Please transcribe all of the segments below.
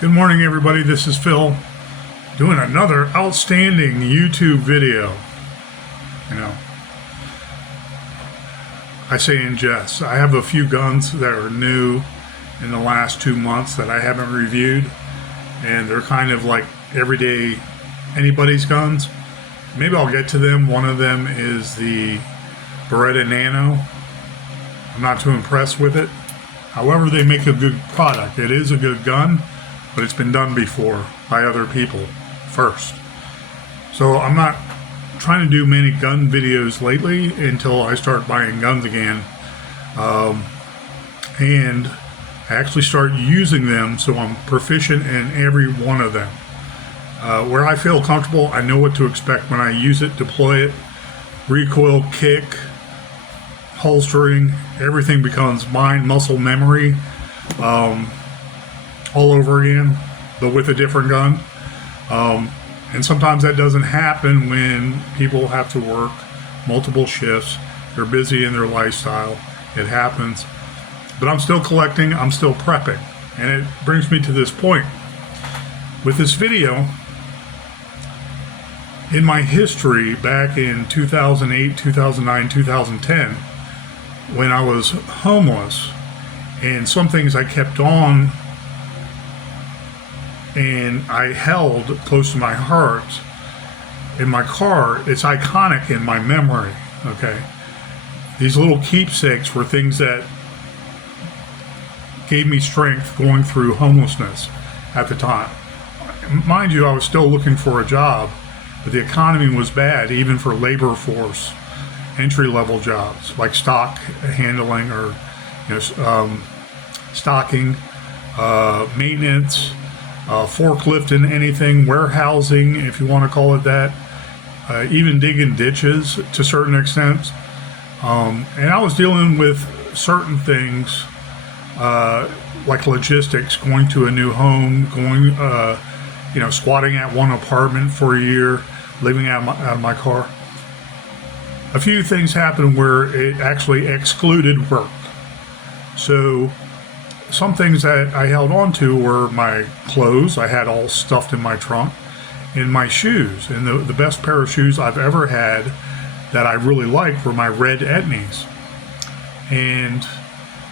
Good morning, everybody. This is Phil doing another outstanding YouTube video. I say in jest. I have a few guns that are new in the last 2 months that I haven't reviewed, and they're kind of like everyday anybody's guns. Maybe I'll get to them. One of them is the Beretta Nano. I'm not too impressed with it. However, they make a good product. It is a good gun, but it's been done before by other people first. So I'm not trying to do many gun videos lately until I start buying guns again. And I actually start using them so I'm proficient in every one of them. Where I feel comfortable, I know what to expect when I use it, deploy it, recoil, kick, holstering, everything becomes mind muscle memory. All over again, but with a different gun. And sometimes that doesn't happen when people have to work multiple shifts. They're busy in their lifestyle. It happens. But I'm still collecting, I'm still prepping. And it brings me to this point. With this video, in my history back in 2008, 2009, 2010, when I was homeless, and some things I kept on and I held close to my heart in my car, it's iconic in my memory, okay? These little keepsakes were things that gave me strength going through homelessness at the time. Mind you, I was still looking for a job, but the economy was bad, even for labor force, entry-level jobs, like stock handling or stocking, maintenance, forklifting, anything, warehousing, if you want to call it that, even digging ditches to a certain extent. And I was dealing with certain things like logistics, going to a new home, going, squatting at one apartment for a year, living out of my car. A few things happened where it actually excluded work. So some things that I held on to were my clothes. I had all stuffed in my trunk, and my shoes. And the best pair of shoes I've ever had that I really liked were my red Etnies. And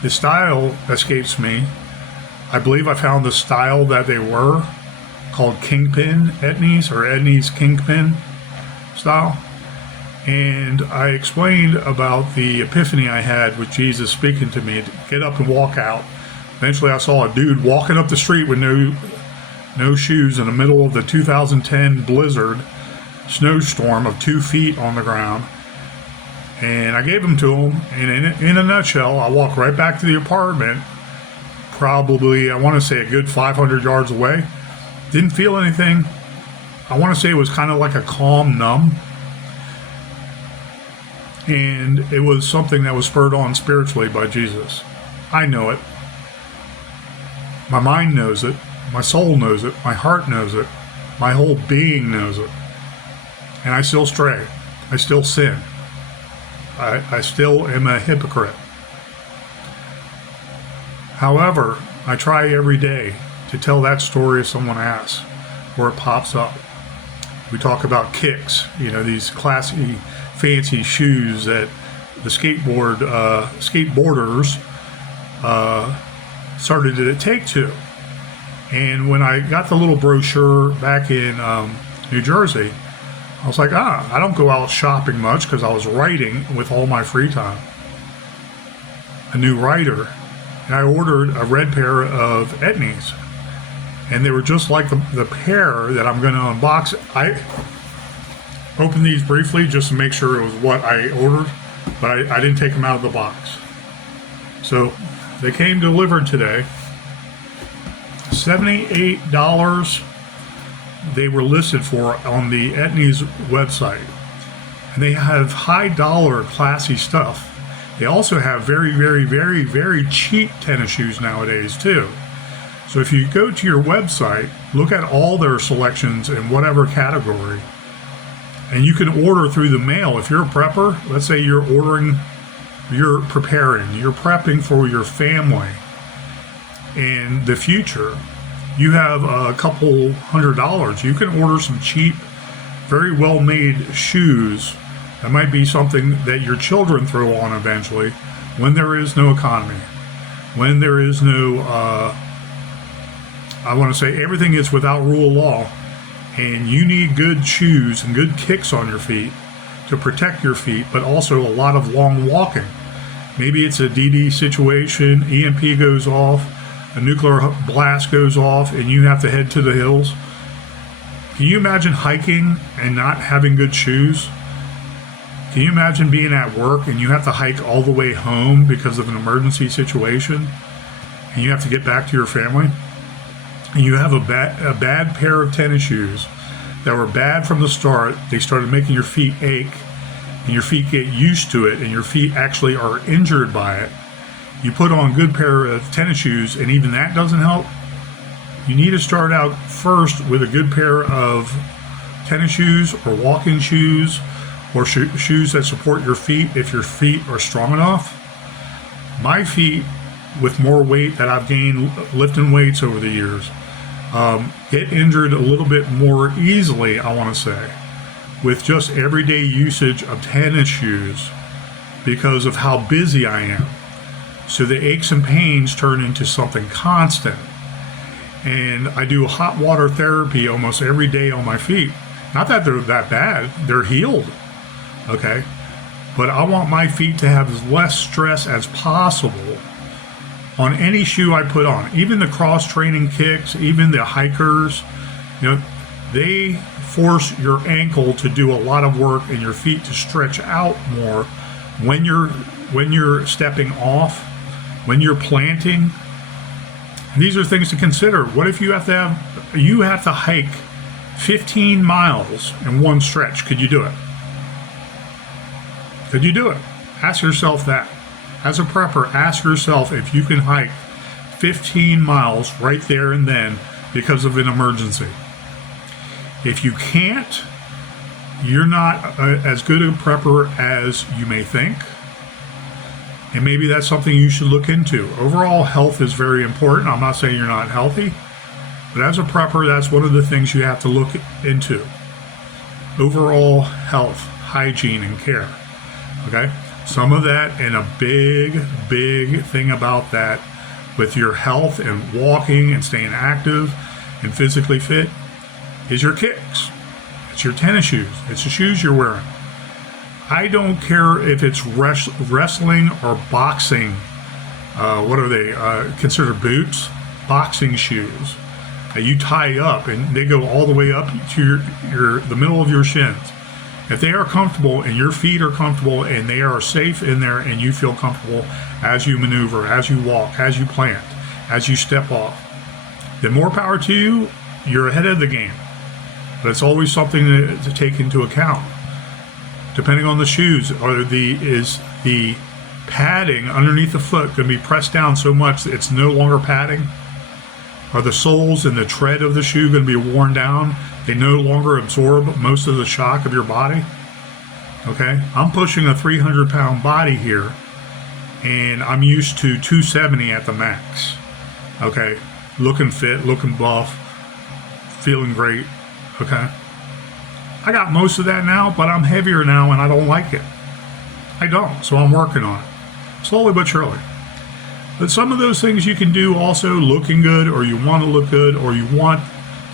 the style escapes me. I believe I found the style that they were called Kingpin Etnies, or Etnies Kingpin style. And I explained about the epiphany I had with Jesus speaking to me to get up and walk out. Eventually I saw a dude walking up the street with no shoes in the middle of the 2010 blizzard snowstorm of 2 feet on the ground. And I gave them to him, and in a nutshell, I walked right back to the apartment, probably, I want to say, a good 500 yards away. Didn't feel anything. I want to say it was kind of like a calm numb. And it was something that was spurred on spiritually by Jesus. I know it. My mind knows it. My soul knows it. My heart knows it. My whole being knows it. And I still stray. I still sin. I still am a hypocrite. However, I try every day to tell that story if someone asks, or it pops up. We talk about kicks, these classy, fancy shoes that the skateboarders started to take to. And when I got the little brochure back in New Jersey, I was like, I don't go out shopping much because I was writing with all my free time. A new writer. And I ordered a red pair of Etnies. And they were just like the pair that I'm going to unbox. I opened these briefly just to make sure it was what I ordered, but I didn't take them out of the box. So they came delivered today. $78 they were listed for on the Etnies website. And they have high dollar classy stuff. They also have very, very, very, very cheap tennis shoes nowadays too. So if you go to your website, look at all their selections in whatever category, and you can order through the mail. If you're a prepper, let's say you're prepping for your family in the future, you have a couple $100. You can order some cheap, very well-made shoes. That might be something that your children throw on eventually when there is no economy, when there is no, I want to say everything is without rule of law, and you need good shoes and good kicks on your feet to protect your feet, but also a lot of long walking. Maybe it's a DD situation, EMP goes off, a nuclear blast goes off, and you have to head to the hills. Can you imagine hiking and not having good shoes? Can you imagine being at work and you have to hike all the way home because of an emergency situation, and you have to get back to your family, and you have a bad pair of tennis shoes that were bad from the start? They started making your feet ache, and your feet get used to it, and your feet actually are injured by it. You put on a good pair of tennis shoes, and even that doesn't help. You need to start out first with a good pair of tennis shoes or walking shoes, or shoes that support your feet if your feet are strong enough. My feet, with more weight that I've gained lifting weights over the years, get injured a little bit more easily, I want to say, with just everyday usage of tennis shoes because of how busy I am. So the aches and pains turn into something constant. And I do hot water therapy almost every day on my feet. Not that they're that bad, they're healed, okay? But I want my feet to have as less stress as possible on any shoe I put on. Even the cross training kicks, even the hikers, they force your ankle to do a lot of work and your feet to stretch out more when you're stepping off, when you're planting. These are things to consider. What if you have to hike 15 miles in one stretch? Could you do it? Could you do it? Ask yourself that. As a prepper, ask yourself if you can hike 15 miles right there and then because of an emergency. If you can't, you're not as good a prepper as you may think. And maybe that's something you should look into. Overall health is very important. I'm not saying you're not healthy, but as a prepper, that's one of the things you have to look into. Overall health, hygiene, and care. Okay? Some of that, and a big, big thing about that with your health and walking and staying active and physically fit is your kicks. It's your tennis shoes. It's the shoes you're wearing. I don't care if it's wrestling or boxing. What are they considered? Boots? Boxing shoes. You tie up and they go all the way up to the middle of your shins. If they are comfortable and your feet are comfortable and they are safe in there and you feel comfortable as you maneuver, as you walk, as you plant, as you step off, then more power to you. You're ahead of the game. But it's always something to take into account. Depending on the shoes, is the padding underneath the foot going to be pressed down so much that it's no longer padding? Are the soles and the tread of the shoe going to be worn down? They no longer absorb most of the shock of your body? Okay, I'm pushing a 300-pound body here, and I'm used to 270 at the max. Okay, looking fit, looking buff, feeling great. Okay, I got most of that now, but I'm heavier now and I don't like it. I don't, so I'm working on it, slowly but surely. But some of those things you can do also, looking good, or you want to look good, or you want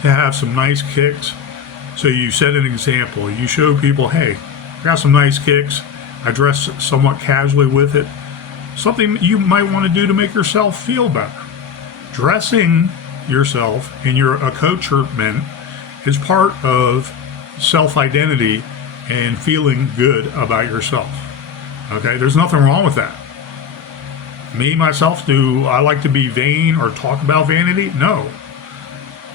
to have some nice kicks. So you set an example. You show people, hey, I got some nice kicks. I dress somewhat casually with it. Something you might want to do to make yourself feel better. Dressing yourself in your accoutrement is part of self-identity and feeling good about yourself. Okay, there's nothing wrong with that. Me, myself, do I like to be vain or talk about vanity? No.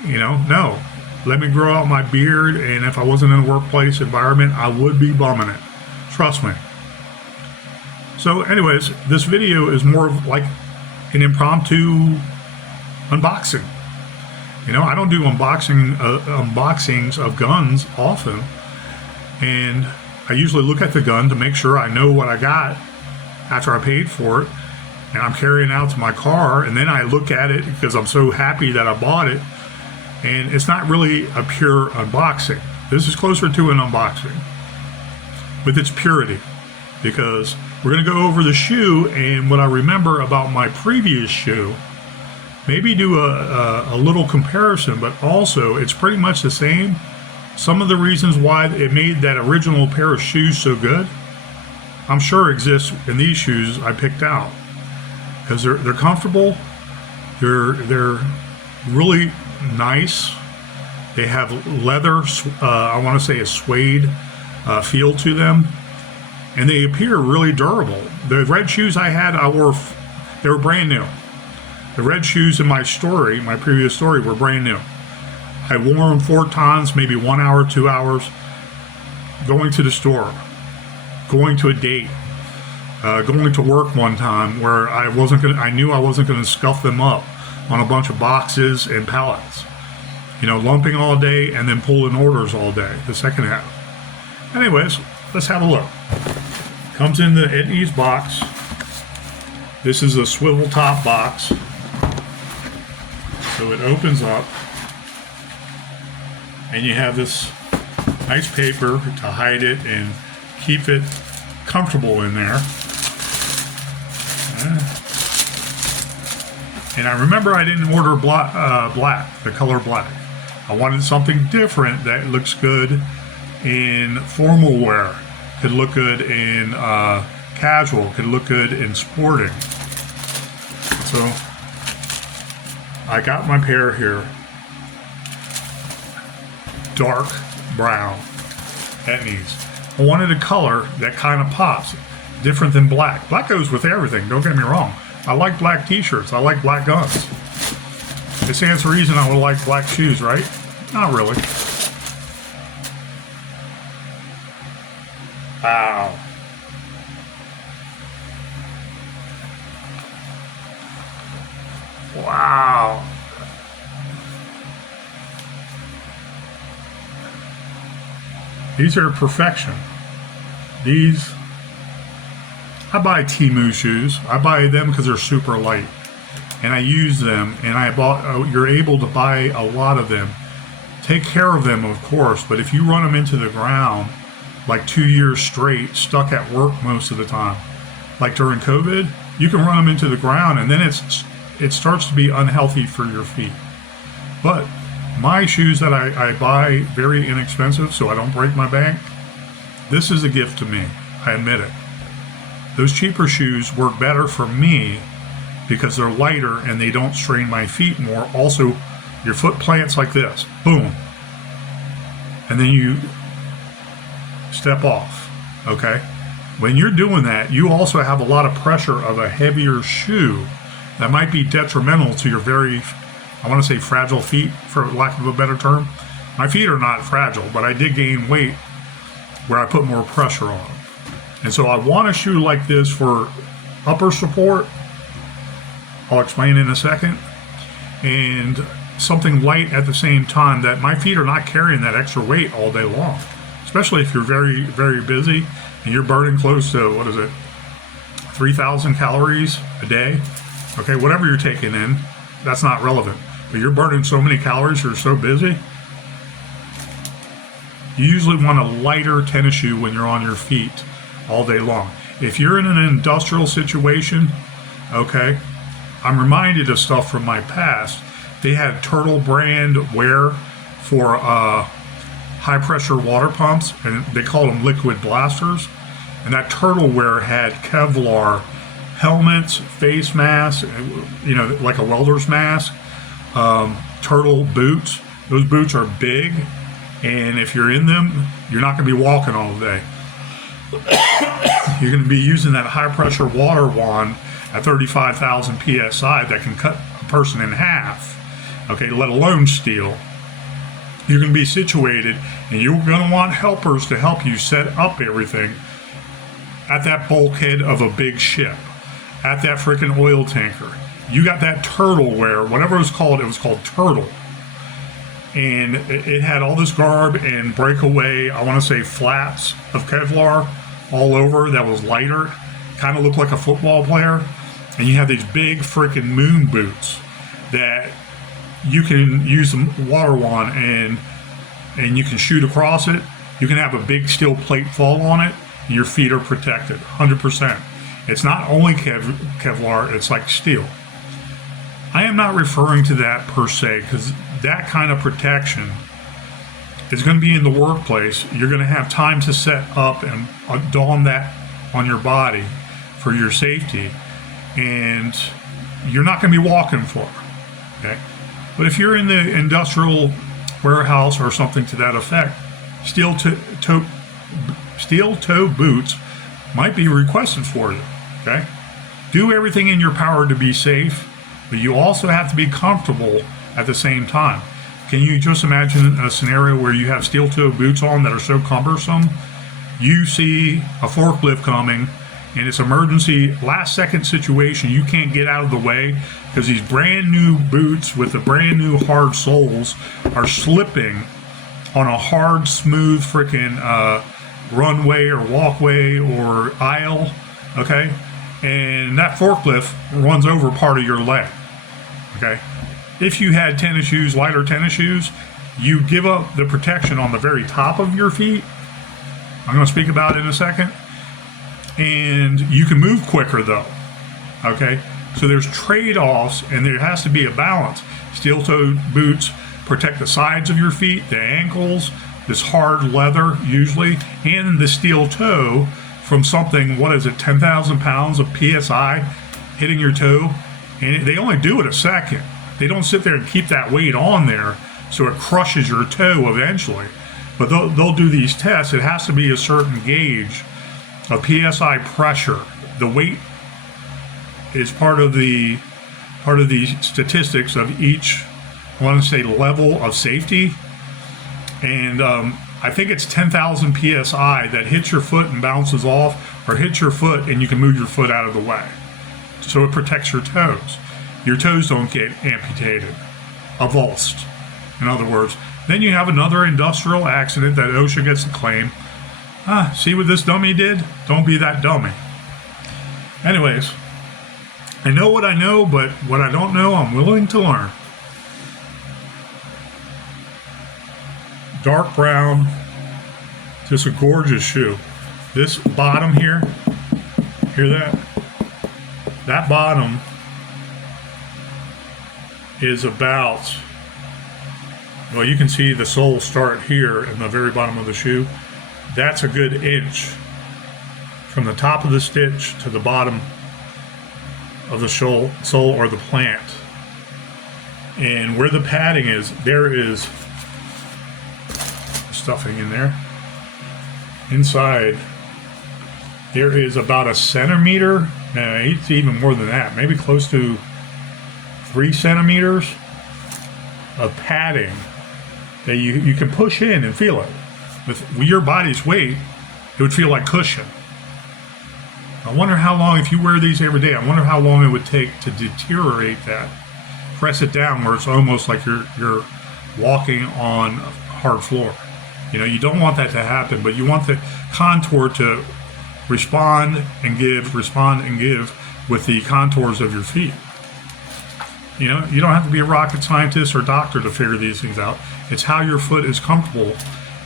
No. Let me grow out my beard, and if I wasn't in a workplace environment, I would be bumming it. Trust me. So anyways, this video is more of like an impromptu unboxing. I don't do unboxings of guns often, and I usually look at the gun to make sure I know what I got after I paid for it, and I'm carrying it out to my car, and then I look at it because I'm so happy that I bought it And it's not really a pure unboxing. This is closer to an unboxing with its purity, because we're going to go over the shoe and what I remember about my previous shoe. Maybe do a little comparison, but also it's pretty much the same. Some of the reasons why it made that original pair of shoes so good, I'm sure exists in these shoes I picked out, because they're comfortable, they're really nice. They have leather, I want to say a suede feel to them, and they appear really durable. The red shoes I had, they were brand new. The red shoes in my previous story, were brand new. I wore them 4 times, maybe 1 hour, 2 hours, going to the store, going to a date, going to work one time where I knew I wasn't gonna scuff them up on a bunch of boxes and pallets. Lumping all day and then pulling orders all day, the second half. Anyways, let's have a look. Comes in the Etnies box. This is a swivel top box. So it opens up, and you have this nice paper to hide it and keep it comfortable in there. And I remember I didn't order black, the color black. I wanted something different that looks good in formal wear, could look good in casual, could look good in sporting. So I got my pair here, dark brown Etnies. I wanted a color that kind of pops, different than black. Black goes with everything, don't get me wrong. I like black t-shirts, I like black guns. It stands to reason I would like black shoes, right? Not really. Wow. Wow. These are perfection. These, I buy Temu shoes. I buy them because they're super light. And I use them, and you're able to buy a lot of them. Take care of them, of course, but if you run them into the ground, like 2 years straight, stuck at work most of the time, like during COVID, you can run them into the ground, and then it starts to be unhealthy for your feet. But my shoes that I buy, very inexpensive, so I don't break my bank, this is a gift to me, I admit it. Those cheaper shoes work better for me because they're lighter and they don't strain my feet more. Also, your foot plants like this, boom, and then you step off, okay? When you're doing that, you also have a lot of pressure of a heavier shoe that might be detrimental to your very, I want to say fragile feet, for lack of a better term. My feet are not fragile, but I did gain weight where I put more pressure on them. And so I want a shoe like this for upper support. I'll explain in a second. And something light at the same time, that my feet are not carrying that extra weight all day long. Especially if you're very, very busy and you're burning close to, 3,000 calories a day. Okay, whatever you're taking in, that's not relevant. But you're burning so many calories, you're so busy. You usually want a lighter tennis shoe when you're on your feet all day long. If you're in an industrial situation, okay, I'm reminded of stuff from my past. They had Turtle brand wear for high pressure water pumps, and they called them liquid blasters. And that Turtle wear had Kevlar helmets, face masks, like a welder's mask, Turtle boots. Those boots are big, and if you're in them, you're not going to be walking all day. You're going to be using that high pressure water wand at 35,000 psi that can cut a person in half, okay, let alone steel. You're going to be situated, and you're going to want helpers to help you set up everything at that bulkhead of a big ship, at that freaking oil tanker. You got that Turtle wear, whatever it was called Turtle. And it had all this garb and breakaway, I want to say flats of Kevlar all over that was lighter, kind of looked like a football player. And you have these big freaking moon boots that you can use the water wand and you can shoot across it. You can have a big steel plate fall on it, and your feet are protected 100%. It's not only Kevlar, it's like steel. I am not referring to that per se, because that kind of protection is going to be in the workplace. You're going to have time to set up and don that on your body for your safety, and you're not going to be walking for it, okay? But if you're in the industrial warehouse or something to that effect, steel toe boots might be requested for you, okay? Do everything in your power to be safe, but you also have to be comfortable at the same time. Can you just imagine a scenario where you have steel toe boots on that are so cumbersome? You see a forklift coming and it's emergency last second situation. You can't get out of the way because these brand new boots with the brand new hard soles are slipping on a hard, smooth freaking runway or walkway or aisle, okay? And that forklift runs over part of your leg, okay? If you had tennis shoes, lighter tennis shoes, you give up the protection on the very top of your feet. I'm going to speak about it in a second. And you can move quicker though, okay? So there's trade-offs and there has to be a balance. Steel-toed boots protect the sides of your feet, the ankles, this hard leather usually, and the steel toe from something, 10,000 pounds of PSI hitting your toe. And they only do it a second. They don't sit there and keep that weight on there so it crushes your toe eventually. But they'll do these tests. It has to be a certain gauge of PSI pressure. The weight is part of the statistics of each, I want to say, level of safety. And I think it's 10,000 PSI that hits your foot and bounces off, or hits your foot and you can move your foot out of the way. So it protects your toes. Your toes don't get amputated, avulsed, in other words. Then you have another industrial accident that OSHA gets to claim. See what this dummy did? Don't be that dummy. Anyways, I know what I know, but what I don't know, I'm willing to learn. Dark brown, just a gorgeous shoe. This bottom here, hear that? That bottom is about, well, you can see the sole start here in the very bottom of the shoe. That's a good inch from the top of the stitch to the bottom of the sole or the plant. And where the padding is, there is stuffing in there. Inside, there is about a centimeter, it's even more than that, maybe close to 3 centimeters of padding that you can push in and feel it. With your body's weight, it would feel like cushion. I wonder how long, if you wear these every day, I wonder how long it would take to deteriorate that. Press it down where it's almost like you're walking on hard floor. You know, you don't want that to happen, but you want the contour to respond and give with the contours of your feet. You know, you don't have to be a rocket scientist or doctor to figure these things out. It's how your foot is comfortable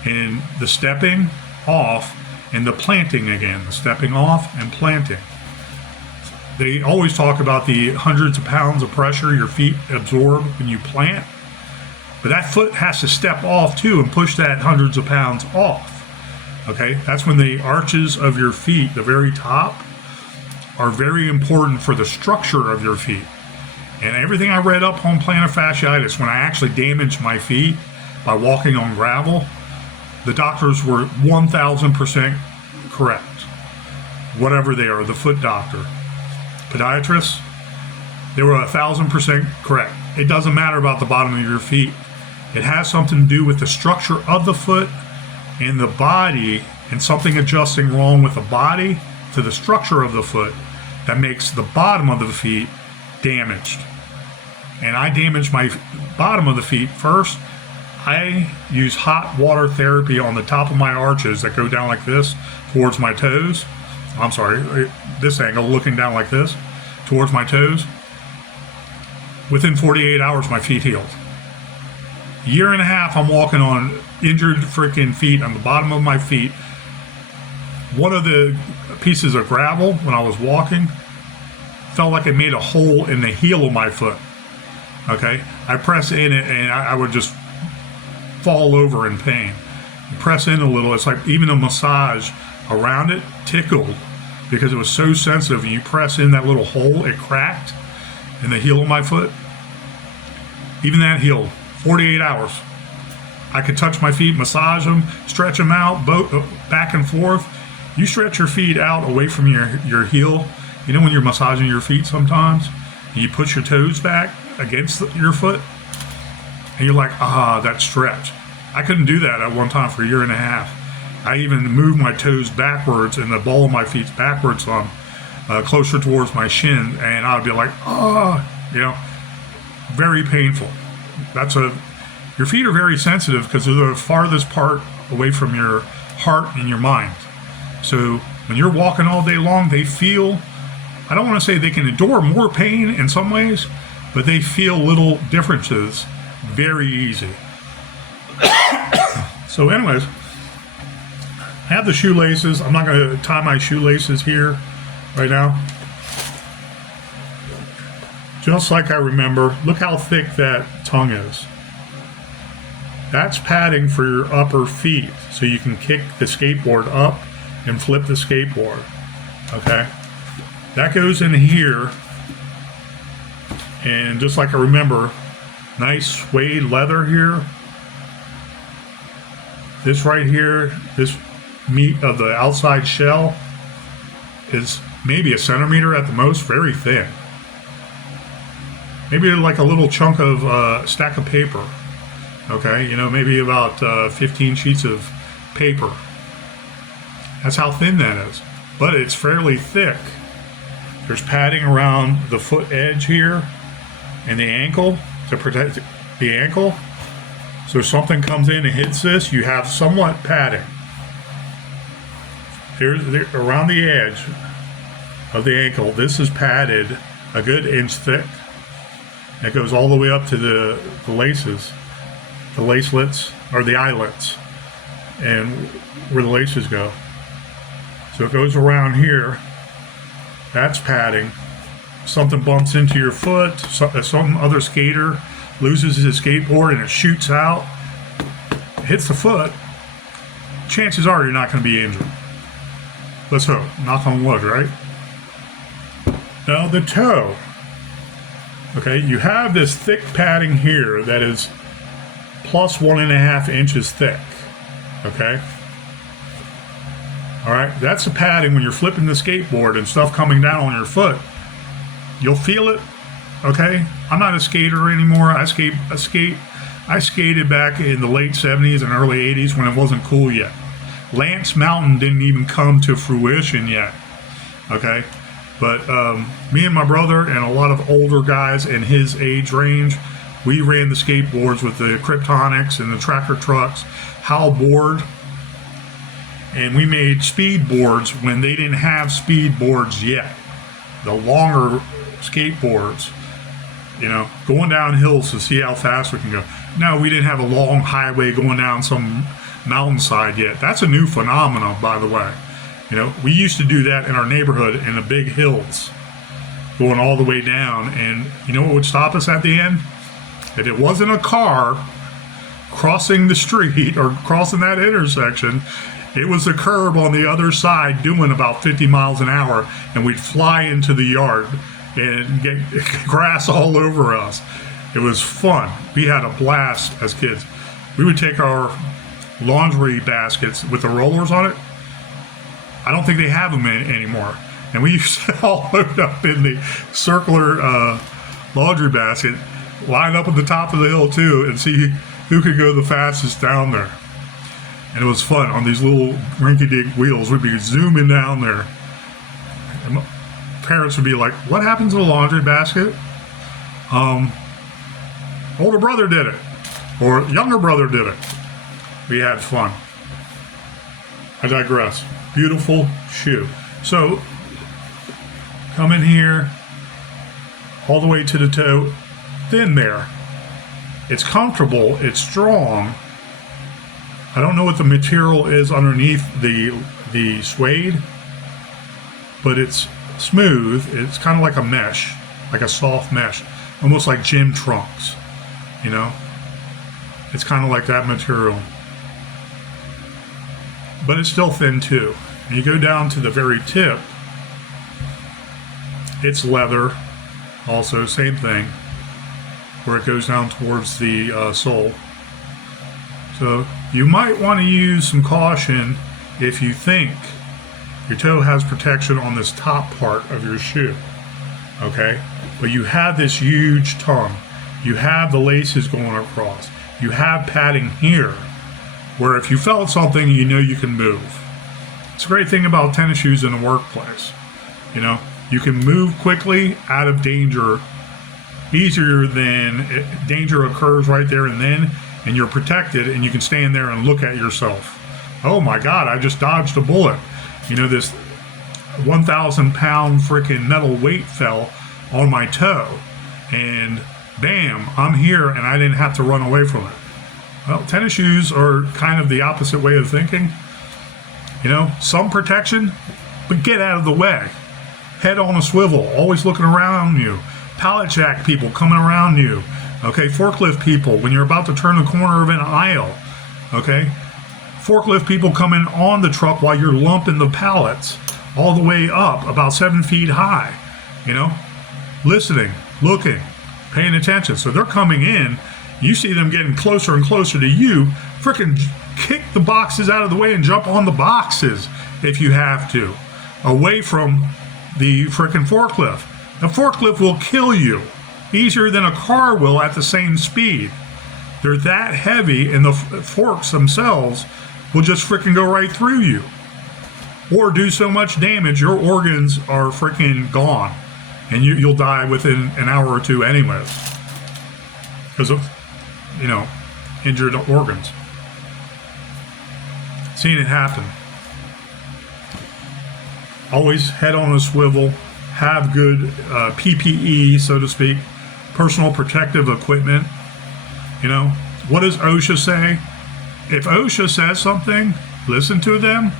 in the stepping off and the planting again, the stepping off and planting. They always talk about the hundreds of pounds of pressure your feet absorb when you plant, but that foot has to step off too and push that hundreds of pounds off. Okay, that's when the arches of your feet, the very top, are very important for the structure of your feet. And everything I read up on plantar fasciitis, when I actually damaged my feet by walking on gravel, the doctors were 1,000% correct. Whatever they are, the foot doctor. Podiatrists, they were 1,000% correct. It doesn't matter about the bottom of your feet. It has something to do with the structure of the foot and the body, and something adjusting wrong with the body to the structure of the foot that makes the bottom of the feet damaged. And I damaged my bottom of the feet first. I use hot water therapy on the top of my arches that go down like this towards my toes. I'm sorry, this angle, looking down like this towards my toes. Within 48 hours, my feet healed. Year and a half, I'm walking on injured freaking feet on the bottom of my feet. One of the pieces of gravel when I was walking felt like it made a hole in the heel of my foot. Okay, I press in it and I would just fall over in pain. You press in a little, it's like even a massage around it tickled because it was so sensitive. And you press in that little hole, it cracked in the heel of my foot. Even that healed. 48 hours. I could touch my feet, massage them, stretch them out, back and forth. You stretch your feet out away from your heel. You know when you're massaging your feet sometimes, and you push your toes back against your foot, and you're like, that stretch. I couldn't do that at one time for a year and a half. I even moved my toes backwards and the ball of my feet backwards some, closer towards my shin, and I'd be like, very painful. Your feet are very sensitive because they're the farthest part away from your heart and your mind. So when you're walking all day long, they feel, I don't want to say they can endure more pain in some ways, but they feel little differences very easy. So anyways, I have the shoelaces. I'm not going to tie my shoelaces here right now. Just like I remember, look how thick that tongue is. That's padding for your upper feet, so you can kick the skateboard up and flip the skateboard, okay? That goes in here, and just like I remember, nice suede leather here. This right here, this meat of the outside shell is maybe a centimeter at the most, very thin. Maybe like a little chunk of stack of paper, okay? Maybe about 15 sheets of paper. That's how thin that is. But it's fairly thick. There's padding around the foot edge here and the ankle to protect the ankle. So if something comes in and hits this, you have somewhat padding. Here's around the edge of the ankle. This is padded a good inch thick. It goes all the way up to the laces, the lacelets, or the eyelets, and where the laces go. So it goes around here. That's padding. Something bumps into your foot, some other skater loses his skateboard and it shoots out, hits the foot, chances are you're not going to be injured. Let's hope. Knock on wood, right? Now the toe. Okay, you have this thick padding here that is plus 1.5 inches thick. Okay? All right, that's the padding when you're flipping the skateboard and stuff coming down on your foot. You'll feel it. Okay? I'm not a skater anymore. I skated back in the late 70s and early 80s when it wasn't cool yet. Lance Mountain didn't even come to fruition yet. Okay? But me and my brother and a lot of older guys in his age range, we ran the skateboards with the Kryptonics and the tracker trucks, Hal board, and we made speed boards when they didn't have speed boards yet. The longer skateboards, going down hills to see how fast we can go. No, we didn't have a long highway going down some mountainside yet. That's a new phenomenon, by the way. We used to do that in our neighborhood in the big hills, going all the way down. And you know what would stop us at the end? If it wasn't a car crossing the street or crossing that intersection, it was a curb on the other side doing about 50 miles an hour, and we'd fly into the yard and get grass all over us. It was fun. We had a blast as kids. We would take our laundry baskets with the rollers on it. I don't think they have them anymore. And we used to all load up in the circular laundry basket, line up at the top of the hill too, and see who could go the fastest down there. And it was fun on these little rinky-dink wheels. We'd be zooming down there. And parents would be like, "What happened to the laundry basket?" Older brother did it, or younger brother did it. We had fun. I digress. Beautiful shoe. So come in here all the way to the toe, thin there. It's comfortable, it's strong. I don't know what the material is underneath the suede, but it's smooth. It's kind of like a mesh, like a soft mesh, almost like gym trunks, you know? It's kind of like that material. But it's still thin too. And you go down to the very tip, it's leather, also, same thing, where it goes down towards the sole. So you might want to use some caution if you think your toe has protection on this top part of your shoe, okay? But you have this huge tongue. You have the laces going across. You have padding here, where if you felt something, you know you can move. It's a great thing about tennis shoes in the workplace. You know, you can move quickly out of danger easier than danger occurs right there and then, and you're protected and you can stand there and look at yourself. Oh my God, I just dodged a bullet. You know, this 1,000 pound freaking metal weight fell on my toe and bam, I'm here and I didn't have to run away from it. Well, tennis shoes are kind of the opposite way of thinking. You know, some protection, but get out of the way. Head on a swivel, always looking around you. Pallet jack people coming around you. Okay, forklift people when you're about to turn the corner of an aisle. Okay, forklift people coming on the truck while you're lumping the pallets all the way up about 7 feet high. You know, listening, looking, paying attention. So they're coming in. You see them getting closer and closer to you. Frickin' kick the boxes out of the way and jump on the boxes if you have to, away from the frickin' forklift. The forklift will kill you easier than a car will at the same speed. They're that heavy, and the forks themselves will just frickin' go right through you or do so much damage your organs are frickin' gone, and you'll die within an hour or two anyways because of, you know, injured organs. Seen it happen. Always head on a swivel, have good PPE, so to speak, personal protective equipment. You know, what does OSHA say? If OSHA says something, listen to them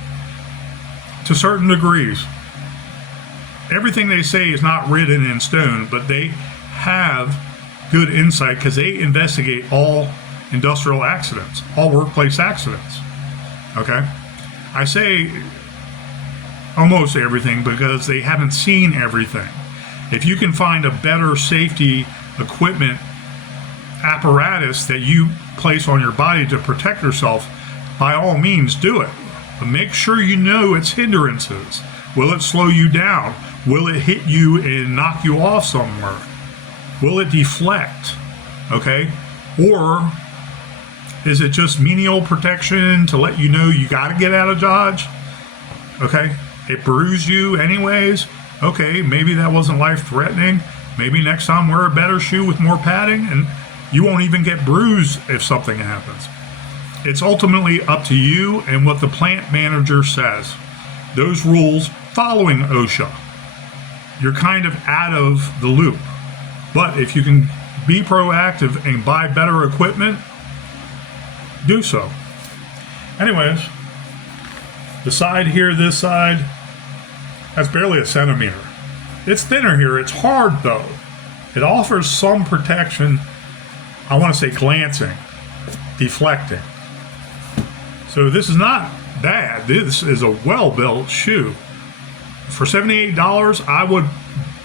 to certain degrees. Everything they say is not written in stone, but they have good insight because they investigate all industrial accidents, all workplace accidents. Okay? I say almost everything because they haven't seen everything. If you can find a better safety equipment apparatus that you place on your body to protect yourself, by all means do it. But make sure you know its hindrances. Will it slow you down? Will it hit you and knock you off somewhere? Will it deflect? Okay? Or is it just menial protection to let you know you got to get out of Dodge? Okay? It bruised you anyways. Okay, maybe that wasn't life-threatening. Maybe next time wear a better shoe with more padding and you won't even get bruised if something happens. It's ultimately up to you and what the plant manager says. Those rules following OSHA. You're kind of out of the loop. But if you can be proactive and buy better equipment, do so. Anyways, the side here, this side, that's barely a centimeter. It's thinner here. It's hard though. It offers some protection. I want to say glancing, deflecting. So this is not bad. This is a well-built shoe. For $78, I would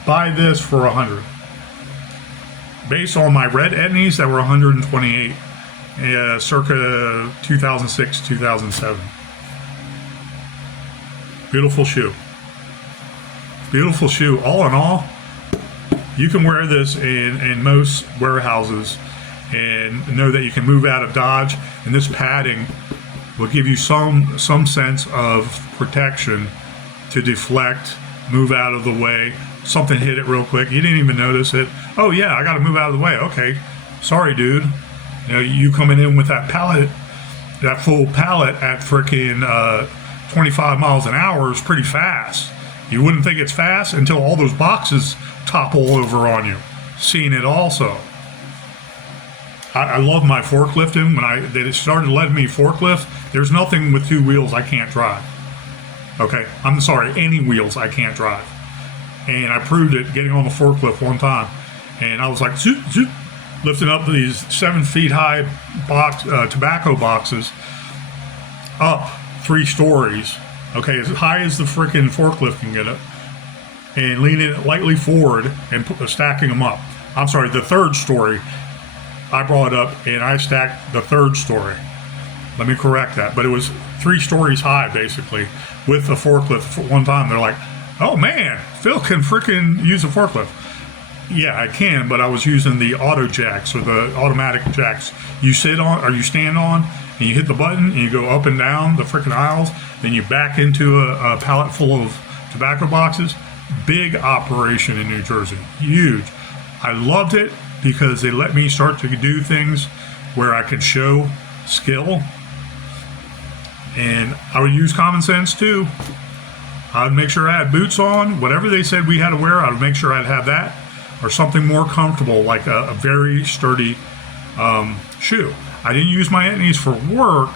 buy this for $100. Based on my red Etnies that were $128, circa 2006, 2007. Beautiful shoe. Beautiful shoe. All in all, you can wear this in most warehouses and know that you can move out of Dodge, and this padding will give you some sense of protection to deflect, move out of the way. Something hit it real quick. You didn't even notice it. Oh yeah, I got to move out of the way. Okay, sorry, dude. You know, you coming in with that pallet, that full pallet at freaking 25 miles an hour is pretty fast. You wouldn't think it's fast until all those boxes topple over on you. Seen it also. I love my forklifting. When they started letting me forklift, there's nothing with two wheels I can't drive. Okay, I'm sorry, any wheels I can't drive. And I proved it getting on the forklift one time. And I was like, zoop, zoop, lifting up these 7 feet high tobacco boxes up 3 stories. Okay, as high as the freaking forklift can get it. And leaning it lightly forward and stacking them up. I'm sorry, the 3rd story. I brought it up and I stacked the 3rd story. Let me correct that. But it was 3 stories high, basically, with the forklift. For one time, they're like, oh man, Phil can freaking use a forklift. Yeah, I can, but I was using the auto jacks, or the automatic jacks. You sit on, or you stand on, and you hit the button, and you go up and down the freaking aisles, then you back into a pallet full of tobacco boxes. Big operation in New Jersey. Huge. I loved it because they let me start to do things where I could show skill. And I would use common sense too. I would make sure I had boots on. Whatever they said we had to wear, I would make sure I'd have that. Or something more comfortable, like a very sturdy shoe. I didn't use my Etnies for work,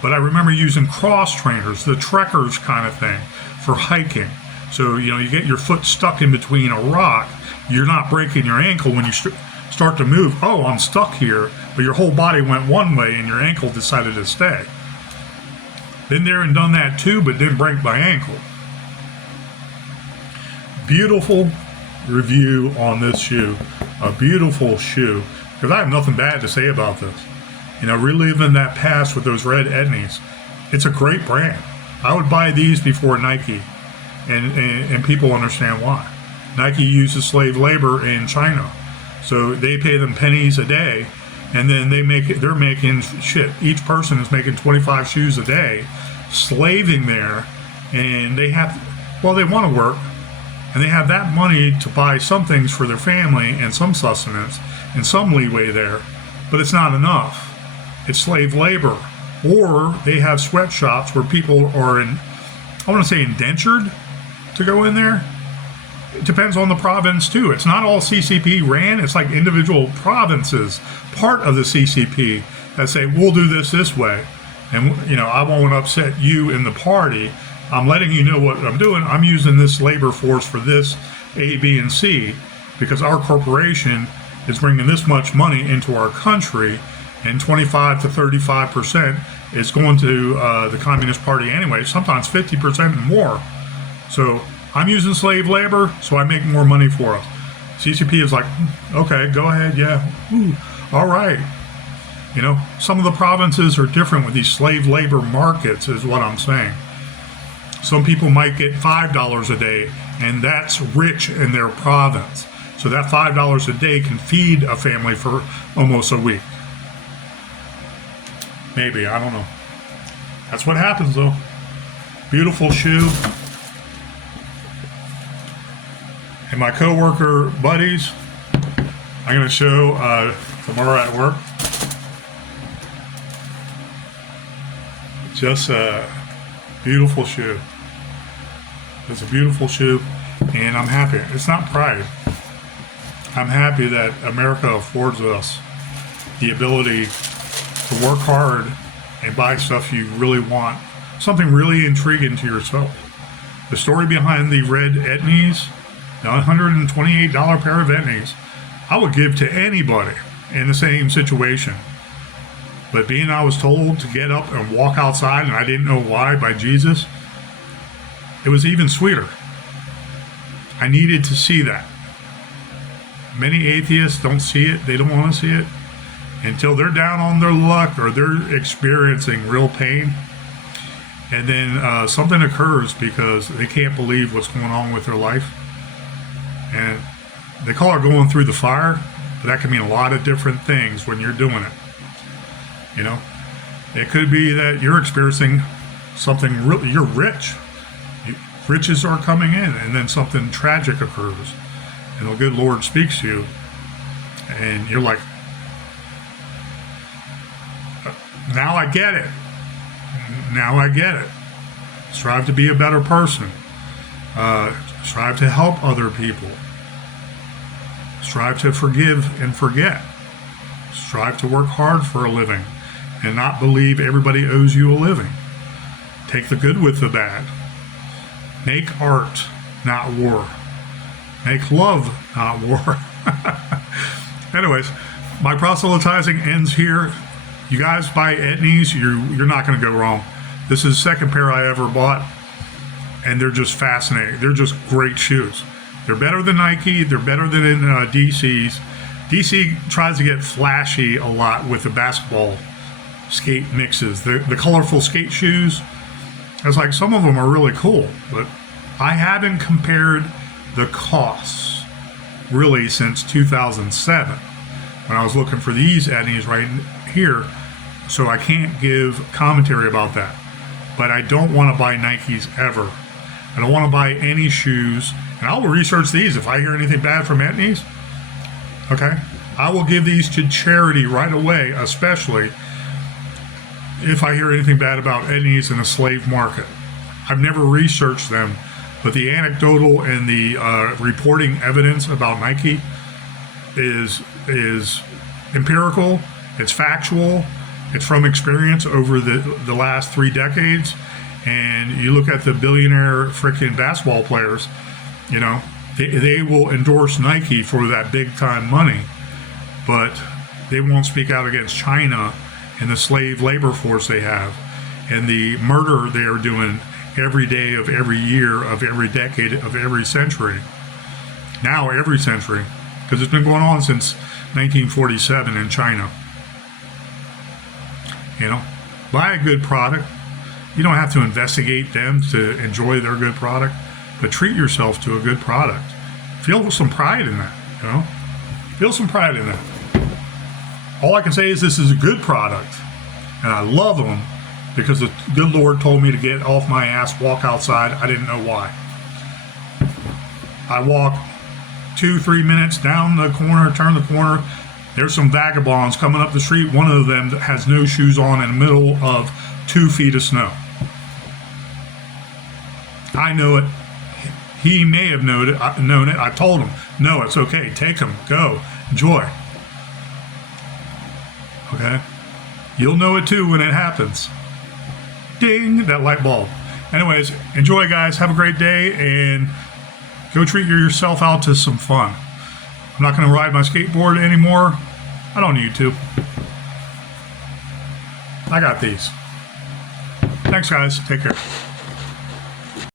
but I remember using cross trainers, the trekkers kind of thing, for hiking. So, you get your foot stuck in between a rock, you're not breaking your ankle when you start to move. Oh, I'm stuck here, but your whole body went one way and your ankle decided to stay. Been there and done that too, but didn't break my ankle. Beautiful review on this shoe. A beautiful shoe, because I have nothing bad to say about this. Reliving that past with those red Etnies. It's a great brand. I would buy these before Nike. And people understand why. Nike uses slave labor in China, so they pay them pennies a day, and then they're making shit. Each person is making 25 shoes a day, slaving there, and they want to work, and they have that money to buy some things for their family and some sustenance and some leeway there, but it's not enough. It's slave labor, or they have sweatshops where people are I want to say indentured to go in there. It depends on the province too. It's not all CCP ran. It's like individual provinces, part of the CCP, that say, we'll do this way. And, I won't upset you in the party. I'm letting you know what I'm doing. I'm using this labor force for this A, B, and C, because our corporation is bringing this much money into our country, and 25 to 35% is going to the Communist Party anyway, sometimes 50% and more. So I'm using slave labor, so I make more money for us. CCP is like, okay, go ahead, yeah, all right. Some of the provinces are different with these slave labor markets, is what I'm saying. Some people might get $5 a day, and that's rich in their province. So that $5 a day can feed a family for almost a week. Maybe, I don't know. That's what happens, though. Beautiful shoe. And my coworker buddies, I'm going to show tomorrow at work. Just a beautiful shoe. It's a beautiful shoe, and I'm happy. It's not pride. I'm happy that America affords us the ability to work hard and buy stuff you really want, something really intriguing to yourself. The story behind the red Etnies, the $128 pair of Etnies, I would give to anybody in the same situation. But being I was told to get up and walk outside, and I didn't know why, by Jesus, it was even sweeter. I needed to see that. Many atheists don't see it. They don't want to see it until they're down on their luck or they're experiencing real pain. And then something occurs because they can't believe what's going on with their life. And they call it going through the fire, but that can mean a lot of different things when you're doing it. It could be that you're experiencing something really, you're rich. Riches are coming in, and then something tragic occurs. And the good Lord speaks to you, and you're like, now I get it. Now I get it. Strive to be a better person. Strive to help other people. Strive to forgive and forget. Strive to work hard for a living and not believe everybody owes you a living. Take the good with the bad. Make art, not war. Make love, not war. Anyways, my proselytizing ends here. You guys buy Etnies, you're not going to go wrong. This is the second pair I ever bought, and they're just fascinating. They're just great shoes. They're better than Nike. They're better than DC's. DC tries to get flashy a lot with the basketball skate mixes. The colorful skate shoes, it's like some of them are really cool, but I haven't compared the costs really since 2007 when I was looking for these Etnies right here, so I can't give commentary about that. But I don't want to buy Nikes ever. I don't want to buy any shoes, and I will research these if I hear anything bad from Etnies. Okay, I will give these to charity right away, especially if I hear anything bad about Etnies in the slave market. I've never researched them, but the anecdotal and the reporting evidence about Nike is empirical, it's factual, it's from experience over the last 3 decades. And you look at the billionaire freaking basketball players, you know, they will endorse Nike for that big time money, but they won't speak out against China and the slave labor force they have and the murder they are doing every day of every year of every decade of every century. Now every century, because it's been going on since 1947 in China. You know, buy a good product. You don't have to investigate them to enjoy their good product, but treat yourself to a good product. Feel some pride in that, you know? Feel some pride in that. All I can say is this is a good product, and I love them because the good Lord told me to get off my ass, walk outside. I didn't know why. I walk 2-3 minutes down the corner, turn the corner. There's some vagabonds coming up the street. One of them has no shoes on in the middle of 2 feet of snow. I know it. He may have known it. I told him, no, it's okay. Take them. Go. Enjoy. Okay? You'll know it too when it happens. Ding! That light bulb. Anyways, enjoy, guys. Have a great day, and go treat yourself out to some fun. I'm not going to ride my skateboard anymore. I don't need to. I got these. Thanks, guys. Take care.